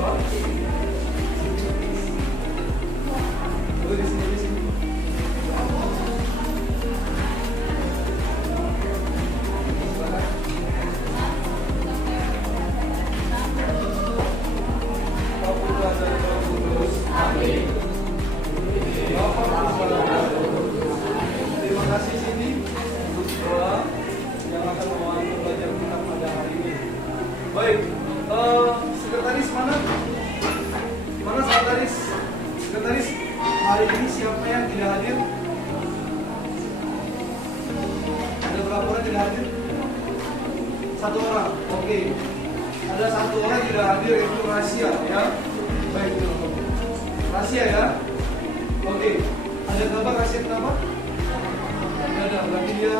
di sini. Terima kasih Cindy untuk doa yang akan membantu belajar kita pada hari ini. Baik, sekretaris mana? Mana sekretaris? Sekretaris, hari ini siapa yang tidak hadir? Ada berapa orang tidak hadir? Satu orang, oke. Ada satu orang tidak hadir, yaitu rahasia ya. Baik, rahasia ya. Oke, ada gambar rahasia kenapa? Ada, berarti dia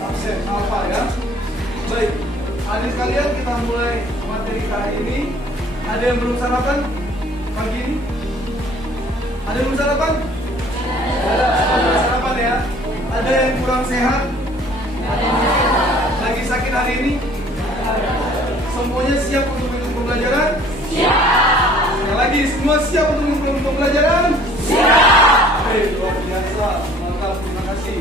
absen apa ya. Baik, adik kalian kita mulai materi kali ini. Ada yang belum sarapan pagi ini? Ada yang belum sarapan? Ada sarapan ya. Ada yang kurang sehat? Lagi sakit hari ini? Semuanya siap untuk mengikuti pembelajaran? Siap. Sekali lagi, semua siap untuk mengikuti pembelajaran? Siap. Oke, luar biasa. Mantap, terima kasih.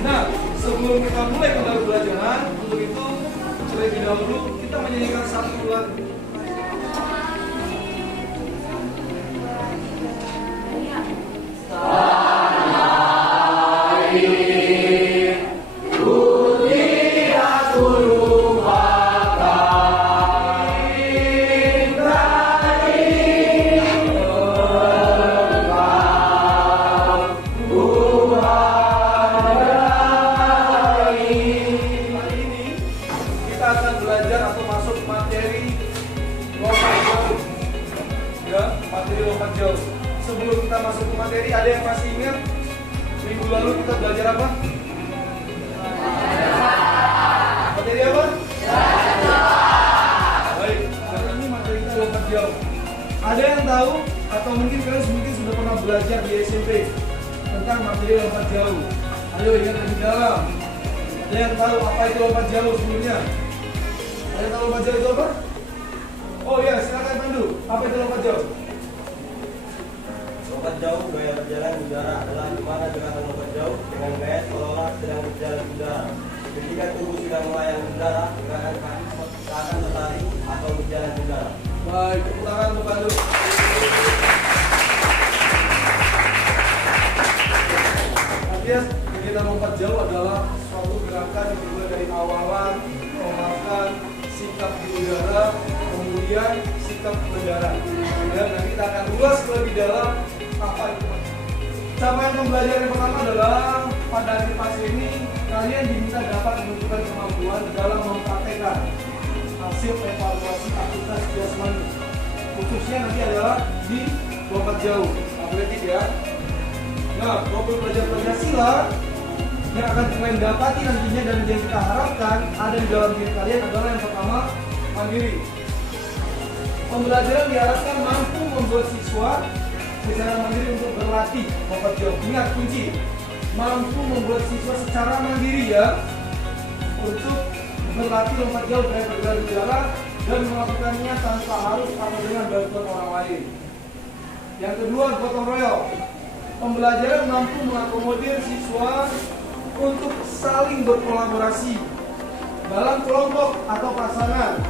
Nah, sebelum kita mulai pembelajaran, untuk itu terlebih dahulu kita menyanyikan satu lagu. Sebelum kita masuk ke materi, ada yang masih ingat minggu lalu kita belajar apa? Materi apa? Baik, dan ini materi kita lompat jauh. Ada yang tahu atau mungkin kalian sudah pernah belajar di SMP tentang materi lompat jauh? Ayo ingat lebih dalam. Ada yang tahu apa itu lompat jauh sebelumnya? Ada yang tahu lompat jauh itu apa? Oh iya, silakan Pandu. Apa itu lompat jauh? Lompat jauh gaya berjalan di udara adalah di mana gerakan lompat jauh dengan gaya seolah-olah sedang berjalan di udara. Ketika tubuh sedang melayang di udara, gerakan kaki akan tertarik atau berjalan di udara. Baik, tepuk tangan untuk Pandu. Artinya kegiatan lompat jauh adalah suatu gerakan yang dimulai dari awalan, penolakan, sikap di udara, kemudian sikap mendarat. Dan nanti kita akan ulas lebih dalam apa itu. Capaian pembelajaran yang pertama adalah pada aktivasi ini kalian diminta dapat menunjukkan kemampuan dalam mempraktekkan hasil evaluasi aktivitas jasmani. Khususnya nanti adalah di lompat jauh, atletik ya. Nah, profil belajar Pancasila yang akan kalian dapati nantinya dan yang kita harapkan ada di dalam diri kalian adalah yang pertama, mandiri. Pembelajaran diharapkan mampu membuat siswa secara mandiri untuk berlatih lompat jauh. Ingat kunci, mampu membuat siswa secara mandiri ya untuk berlatih lompat jauh dari bergerak di udara dan melakukannya tanpa harus atau dengan bantuan orang lain. Yang kedua, gotong royong. Pembelajaran mampu mengakomodir siswa untuk saling berkolaborasi dalam kelompok atau pasangan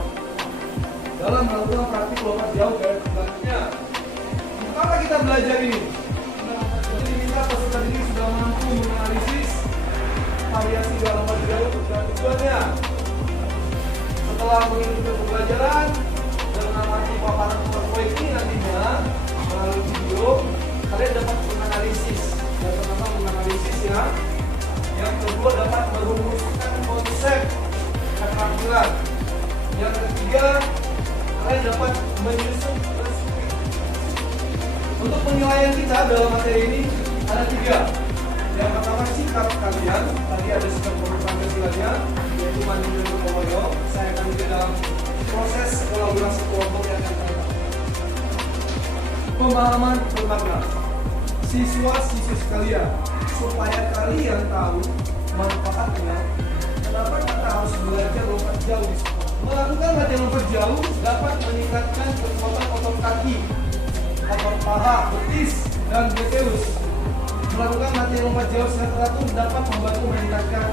dalam melakukan praktik lompat jauh dan sebagainya. Apa kita belajar ini? Jadi diminta peserta didik sudah mampu menganalisis variasi dalam lompat jauh dan tujuannya. Setelah mengikuti pembelajaran dan mengamati paparan PowerPoint ini nantinya melalui video, kalian dapat menganalisis. Yang pertama menganalisis ya. Yang kedua dapat merumuskan konsep keterampilan. Yang ketiga kalian dapat menyusun resmi. Untuk penilaian kita dalam materi ini ada 3. Yang pertama sikap kalian. Tadi ada sikap Pancasila-nya, yaitu mandiri dan gotong royong. Saya akan di dalam proses kolaborasi kelompok yang akan kita. Pemahaman bermakna. Siswa-siswi sekalian, supaya kalian tahu manfaatnya, kenapa kita harus belajar lompat jauh di sekolah. Melakukan latihan lompat jauh dapat meningkatkan kekuatan otot kaki, otot paha, betis, dan gluteus. Melakukan latihan lompat jauh secara teratur dapat membantu meningkatkan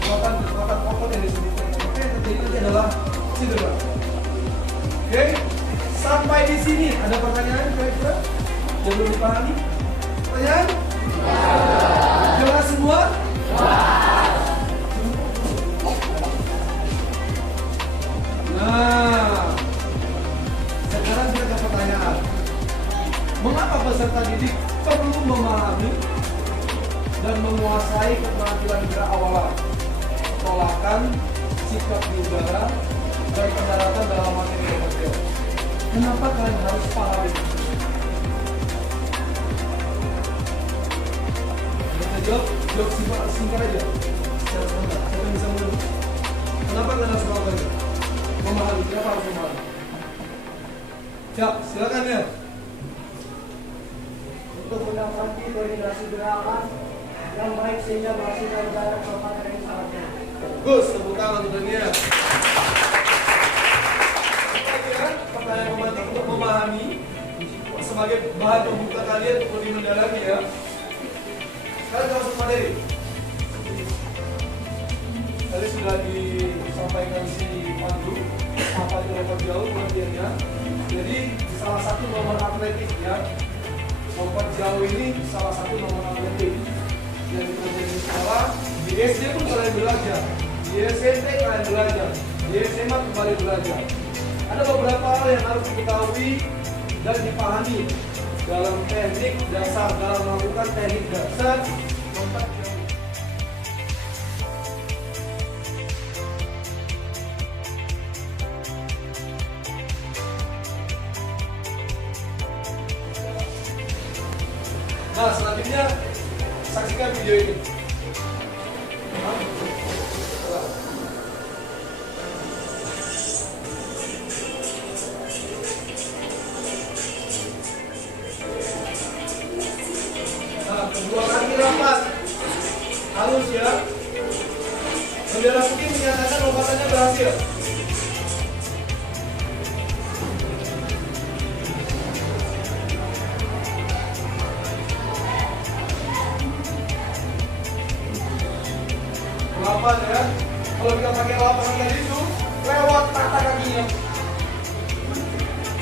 kekuatan otot yang disebutkan. Oke, terjadi nanti adalah cedera. Oke, sampai di sini ada pertanyaan kira-kira yang belum dipahami? Pertanyaan? Jelas semua? Nah, sekarang kita ke pertanyaan. Mengapa peserta didik perlu memahami dan menguasai keterampilan gerak awalan, tolakan, sikap di udara, dan pendaratan dalam materi lompat jauh? Kenapa kalian harus paham ini? Kita jawab singkat aja. Siapa yang bisa mulai? Kenapa kalian harus paham ini? Memahami, kenapa harus memahami? Siap, silakan ya. Untuk mendapati koordinasi gerakan yang baik sehingga menghasilkan jarak kecepatan yang sangat jauh. Bagus, tepuk tangan untuk dia. Pertanyaan pematik untuk memahami sebagai bahan pembuka kalian untuk lebih mendalami ya. Sekarang kita masuk materi. Tadi sudah disampaikan si Pandu apa itu lompat jauh pengertiannya. Jadi salah satu nomor atletik ya. Lompat jauh ini salah satu nomor atletik yang dipelajari di sekolah. Di SD pun kalian belajar, di SMP kalian belajar, di SMA kembali belajar. Ada beberapa hal yang harus diketahui dan dipahami dalam teknik dasar, dalam melakukan teknik dasar lompat jauh. Nah, selanjutnya saksikan video ini. Nah, kedua kaki rapat, halus ya. Bendera putih menyatakan lompatannya berhasil. Lapan ya, kalau kita pakai lapan tadi itu lewat tata kakinya.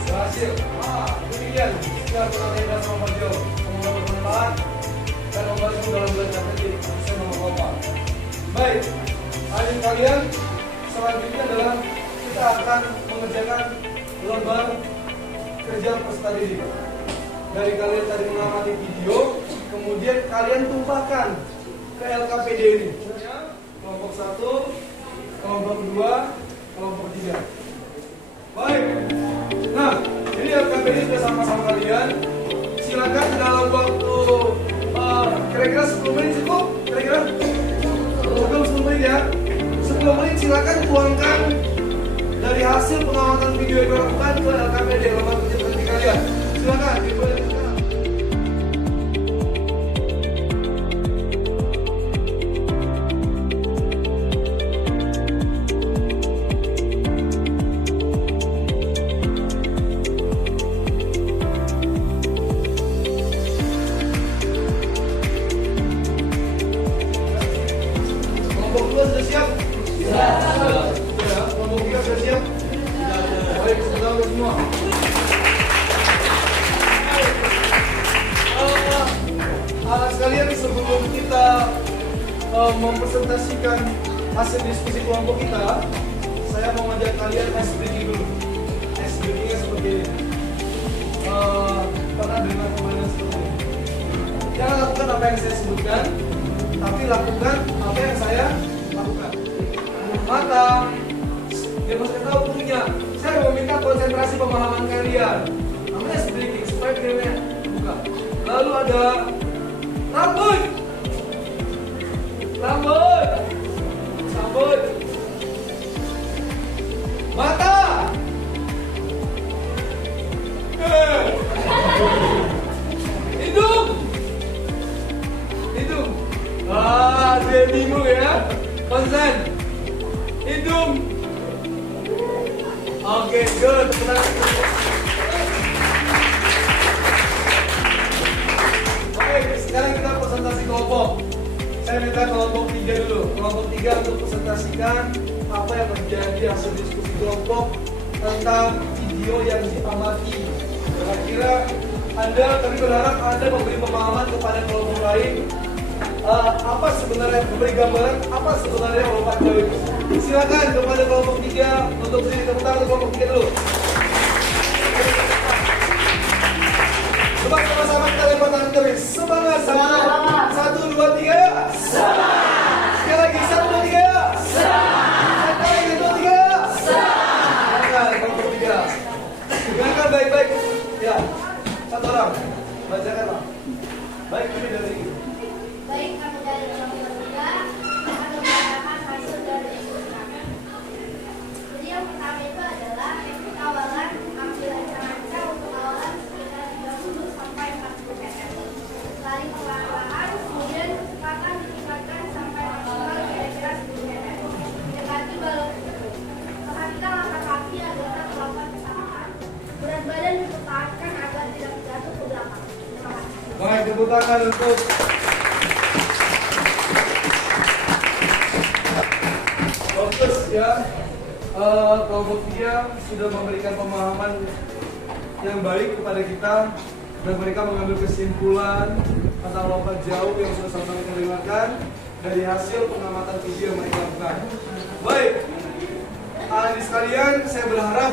Berhasil. Demikian sekian pertanyaan dasar lompat jauh. Semoga bermanfaat dan membantu dalam belajar teknik bisa melompat. Baik, adik kalian selanjutnya adalah kita akan mengerjakan lembar kerja peserta didik. Dari kalian tadi mengamati video, kemudian kalian tumpahkan ke LKPD ini. Kelompok 1, kelompok 2, kelompok 3. Baik. Nah, ini LKPD sudah sama-sama kalian. Silakan dalam waktu kira-kira 10 menit cukup? Kira-kira 10 menit ya. 10 menit silakan tuangkan dari hasil pengamatan video yang dilakukan ke LKPD lembar kerja kalian. Silakan dibuat. Kelompok 2 sudah siap? Sudah. Ya, kelompok 3 sudah siap? Sudah. Baik, selamat semua. Sekalian sebelum kita mempresentasikan hasil diskusi kelompok kita, saya mau ngajak kalian ice breaking dulu. Ice breakingnya seperti ini. Pernah dengar permainan seperti ini? Jangan lakukan apa yang saya sebutkan, tapi lakukan apa yang saya lakukan. Mata, dia mesti tahu punya. Saya mau minta konsentrasi pemahaman kalian. Namanya ice breaking supaya filmnya buka. Lalu ada rambut, mata, hidung. Dia bingung ya. Konsen, hidung, presentasikan apa yang menjadi hasil diskusi kelompok tentang video yang diamati. Kira-kira kami berharap Anda memberi pemahaman kepada kelompok lain apa sebenarnya, memberi gambaran apa sebenarnya lompat jauh itu. Silakan kepada kelompok 3 untuk berdiri, tepuk tangan kelompok 3 dulu. Coba sama-sama kita lempar tangan terus. Semangat, semangat. 1, 2, 3 ya. Semangat. Sekali lagi 1, 2, 3 ya. Semangat. Sekali lagi 1, 2, 3 ya. Semangat. Silakan kelompok 3. Dengarkan baik-baik. Ya, satu orang. Bacakanlah. Baik, ini dari Baik, kami dari kelompok 3 akan membacakan hasil dari diskusi kami. Jadi yang pertama itu adalah awalan ambilan kaca untuk awalan sekitar 30 sampai 40 meter. Lari perlahan-lahan, kemudian kecepatan ditingkatkan sampai maksimal kira-kira 10 meter. Mendekati balon tersebut. Perhatikan langkah kaki agar tak melakukan kesalahan. Berat badan dipertahankan agar tidak jatuh ke belakang. Terima kasih. baik, tepuk tangan untuk fokus ya. Kelompok 3 sudah memberikan pemahaman yang baik kepada kita dan mereka mengambil kesimpulan tentang lompat jauh yang sudah sama-sama kita dengarkan dari hasil pengamatan video yang mereka lakukan. Baik, adik sekalian, saya berharap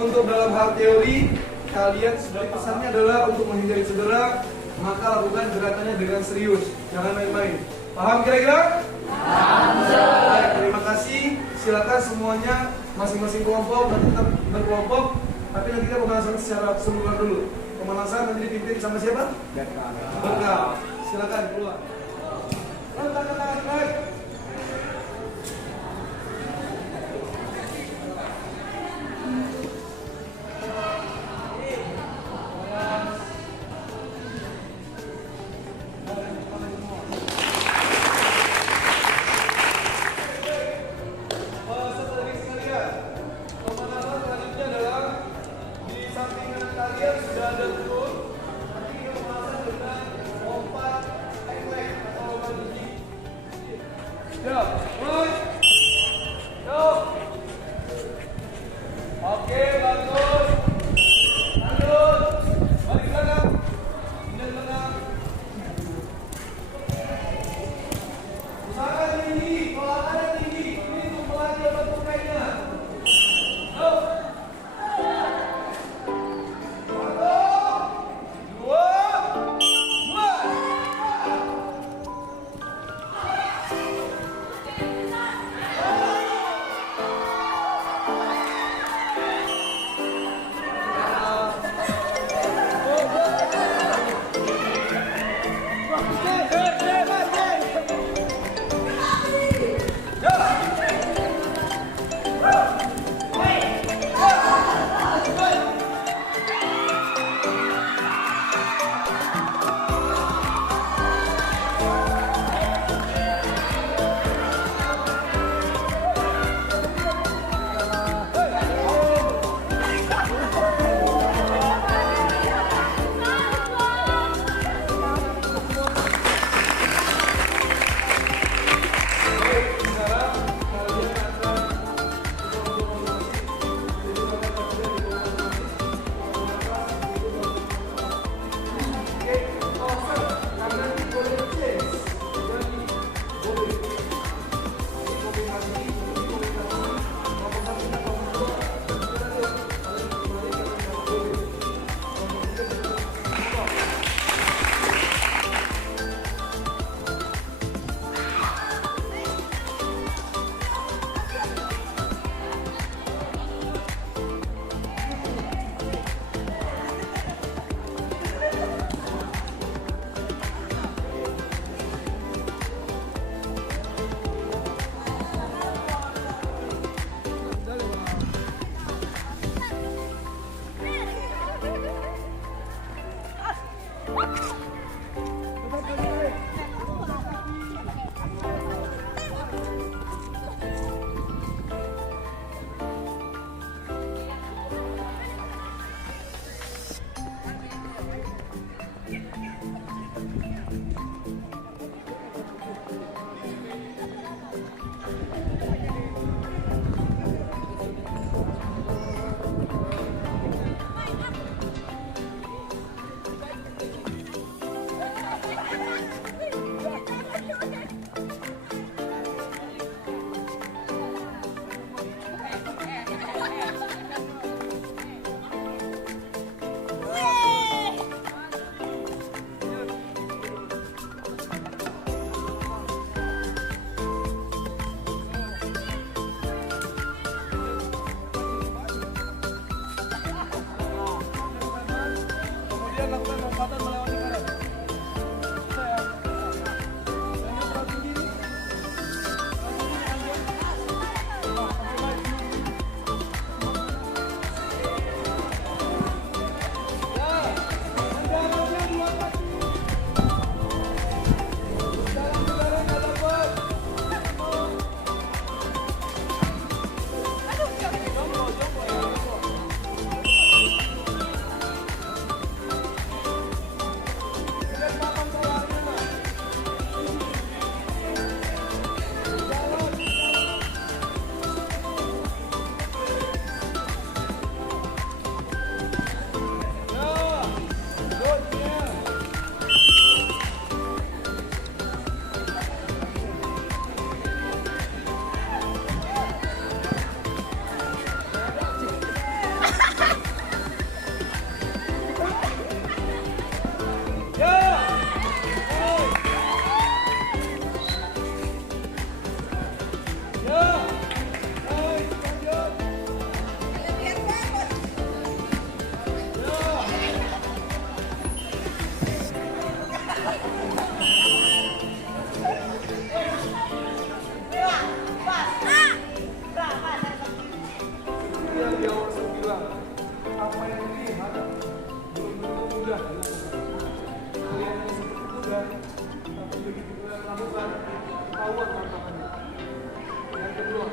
untuk dalam hal teori kalian sudah pesannya adalah untuk menghindari cedera, maka lakukan gerakannya dengan serius, jangan main-main. Paham kira-kira? Baik, terima kasih. Silakan semuanya masing-masing kelompok nanti tetap berkelompok, tapi nanti kita pemanasan secara keseluruhan dulu. Pemanasan nanti dipimpin sama siapa? Bekal. Silakan keluar. Tangan baik. Oke, bagus. Lanjut. Balik belakang. Kemudian belakang. Usahakan tinggi, kalau ada tinggi, ini untuk melatih bentuk kainnya. Go. 1, 2, 1. kemudian lakukan lompatan melewati karet. Saya. Dan yang terlalu tinggi ini. Di awal saya bilang, apa yang dilihat belum tentu mudah dilakukan. Kalian yang seperti mudah, tapi begitu kalian lakukan, ketahuan tantangannya. Yang kedua,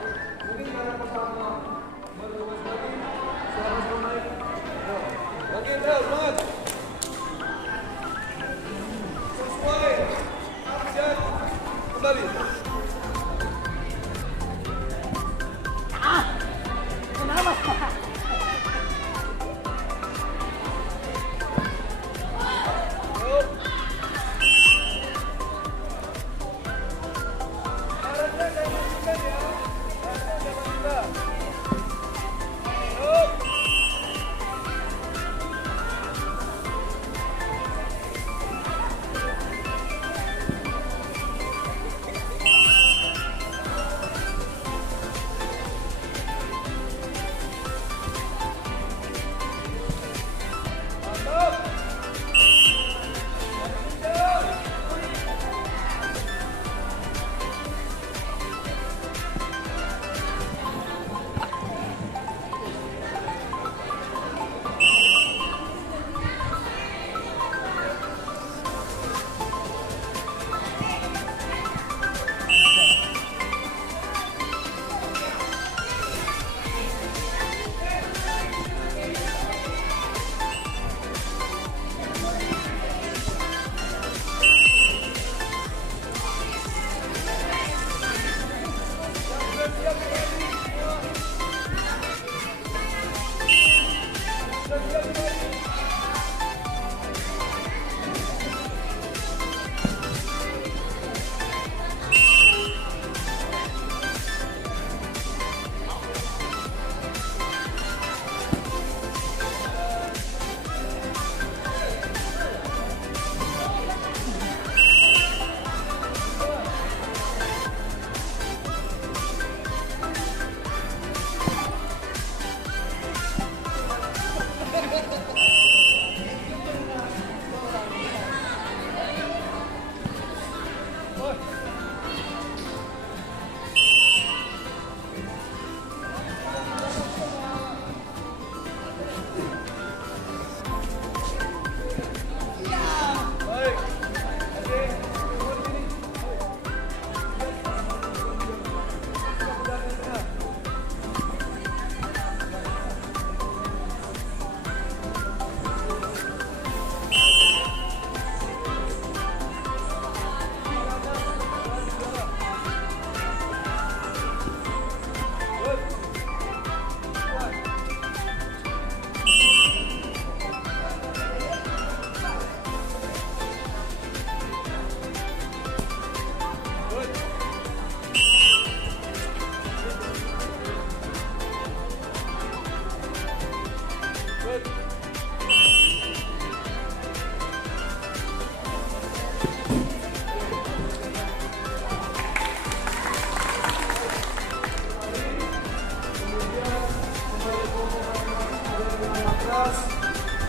mungkin cara pertama berluas lagi, suara naik. Oke, semangat. Sesuai, action, kembali.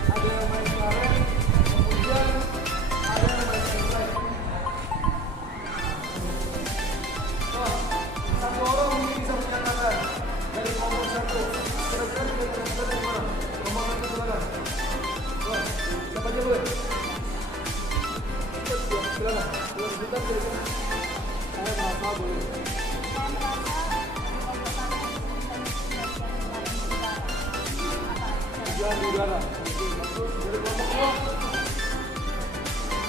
Ada yang main karet, aja boleh. Silakan. Lanjutkan silakan. Saya merasa boleh. Jalan udara. Dari kelompok dua.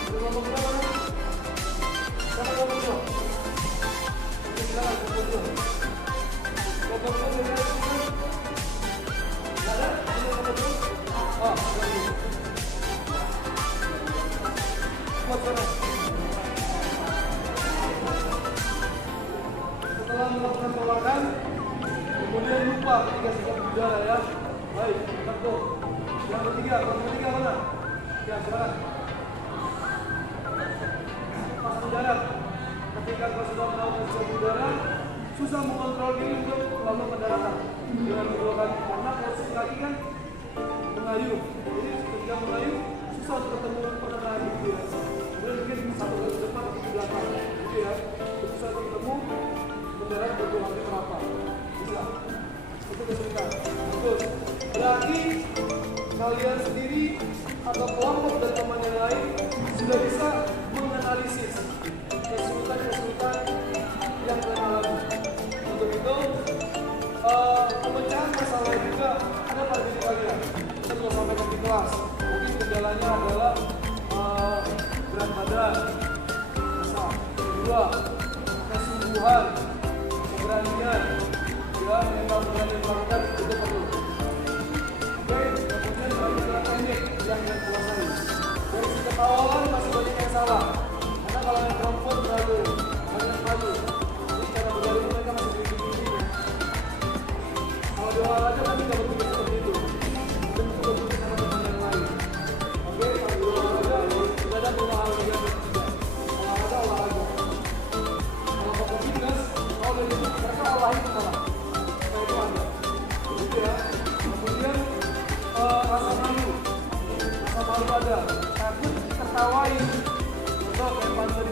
Dari kelompok dua mana? Siapa kelompok dua? Oke, silakan kelompok dua. Kelompok dua dari mana? Ada? Kelompok dua? Ah, dari. Kuat sana. Setelah melakukan tolakan, kemudian lupa ketika sedang udara ya. Baik, satu. Yang ketiga mana? Ya, silakan. Pas mendarat, ketika kau sudah melakukan sesuatu udara, susah mengontrol diri untuk melakukan pendaratan. Dengan menggunakan karena posisi kaki kan mengayuh. Jadi ketika mengayuh, susah untuk ketemu pertengahan gitu ya. Kemudian mungkin satu kali ke depan atau ke belakang, gitu ya. Susah untuk ketemu mendarat berdua kaki berapa? Bisa. Itu kesulitan. Terus. Berarti kalian sendiri atau kelompok dan teman yang lain sudah bisa menganalisis kesulitan-kesulitan yang kalian alami. Untuk itu, pemecahan masalah juga ada pada diri kalian. Kita sudah sampaikan di kelas. Mungkin kendalanya adalah berat badan, kedua, kesungguhan, keberanian, ya, yang kamu berani melakukan itu perlu. Kemudian belajar teknik yang kuasai. Dari sisi awalan masih banyak yang salah. Karena kalau yang perempuan terlalu banyak sekali. Jadi cara berjalan mereka masih tinggi-tinggi. Kalau di olahraga kan tidak berpikir seperti itu. Dan itu berpikir sama teman yang lain. Oke, kalau di olahraga tidak ada olahraga yang berbeda. Olahraga. Kalau mau fitness, kalau dari itu mereka olahin kemana? Kayak itu ada. Gitu ya. Kemudian rasa malu ada, takut tertawain, contoh kayak tadi